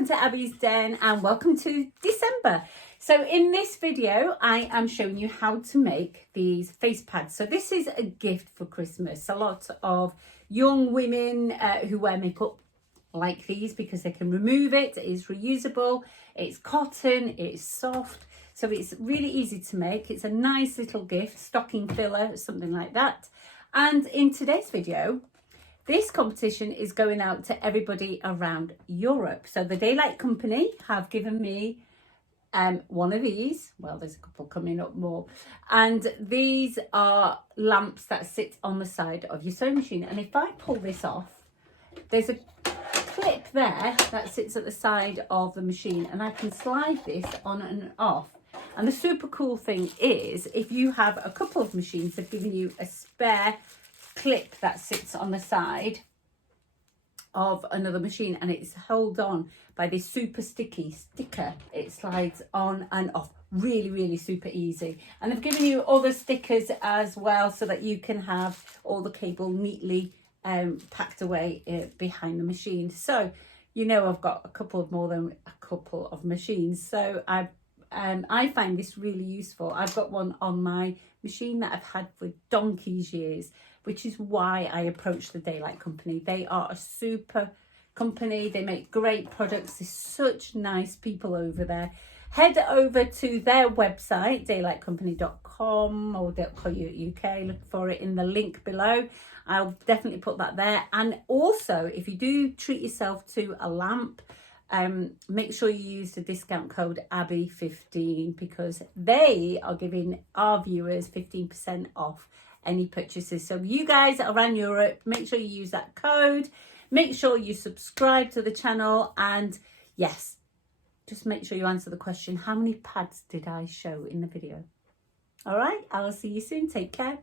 welcome to Abby's Den and welcome to December. So in this video, I am showing you how to make these face pads. So this is a gift for Christmas. A lot of young women who wear makeup like these because they can remove it. It is reusable, it's cotton, it's soft. So it's really easy to make. It's a nice little gift, stocking filler, something like that. And in today's video, this competition is going out to everybody around Europe. So the Daylight Company have given me one of these. Well, there's a couple coming up more. And these are lamps that sit on the side of your sewing machine. And if I pull this off, there's a clip there that sits at the side of the machine. And I can slide this on and off. And the super cool thing is, if you have a couple of machines, they've given you a spare clip that sits on the side of another machine, and it's held on by this super sticky sticker. It slides on and off really super easy. And they've given you other stickers as well so that you can have all the cable neatly packed away behind the machine. So you know, I've got a couple of more than a couple of machines, so I find this really useful. I've got one on my machine that I've had for donkey's years, which is why I approached the Daylight Company. They are a super company. They make great products. There's such nice people over there. Head over to their website, daylightcompany.com or .co.uk. Look for it in the link below. I'll definitely put that there. And also, if you do treat yourself to a lamp, make sure you use the discount code Abby15 because they are giving our viewers 15% off any purchases. So you guys around Europe, make sure you use that code. Make sure you subscribe to the channel, and yes, just make sure you answer the question, how many pads did I show in the video? All right, I will see you soon. Take care.